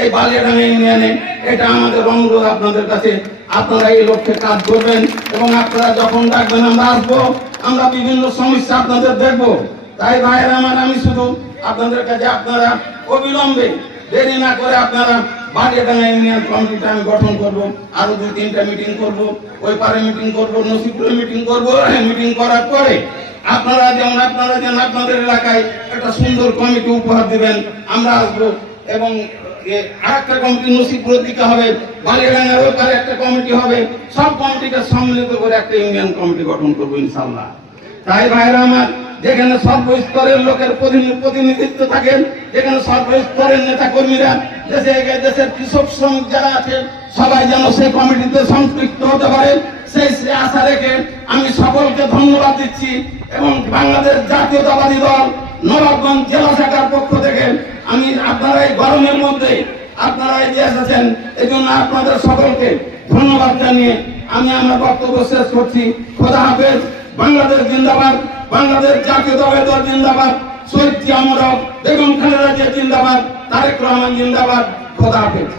এই বালিয়াডাঙ্গা ইউনিয়নে, এটা আমাদের অনুরোধ আপনাদের কাছে। আপনারা এই লক্ষ্যে কাজ করবেন এবং আপনারা যখন ডাকবেন আমরা আসবো, আমরা বিভিন্ন সমস্যা আপনাদের দেখবো। তাই ভাইয়ের আমার, আমি শুধু আপনাদের কাছে আপনারা অবিলম্বে দেরি না করে আপনারা বালিয়াডাঙ্গা ইউনিয়ন কমিটিটা আমি গঠন করব, আরো 2-3টা মিটিং করব, ওই পারে মিটিং করব, নসিবপুরে মিটিং করব। মিটিং করার পরে আপনারা যেন আপনাদের এলাকায় একটা সুন্দর কমিটি উপহার দিবেন, আমরা আসবো। এবং আরেকটা কমিটি নসিবপুরের দিকে হবে, বালিয়াডাঙ্গার ওই পারে একটা কমিটি হবে, সব কমিটিকে সম্মিলিত করে একটা ইউনিয়ন কমিটি গঠন করবো ইনশাআল্লাহ। তাই ভাইরা আমার, যেখানে সর্বস্তরের লোকের প্রতিনিধিত্ব থাকেন, যেখানে সর্বস্তরের নেতা কর্মীরা, দেশের কৃষক শ্রমিক যারা আছেন, সবাই যেন সেই কমিটিতে সম্পৃক্ত হতে পারে, সেই আশা রেখে আমি সকলকে ধন্যবাদ দিচ্ছি। এবং বাংলাদেশ জাতীয়তাবাদী দল নবাবগঞ্জ জেলা শাখার পক্ষ থেকে আমি, আপনারা এই গরমের মধ্যে আপনারা এগিয়ে এসেছেন, এই জন্য আপনাদের সকলকে ধন্যবাদ জানিয়ে আমি আমার বক্তব্য শেষ করছি। খোদা হাফেজ। বাংলাদেশ জিন্দাবাদ, বাংলাদেশ জাতীয়তাবাদী দল জিন্দাবাদ, শহীদ জিয়া, বেগম খালেদা জিয়া জিন্দাবাদ, তারেক রহমান জিন্দাবাদ। খোদা হাফেজ।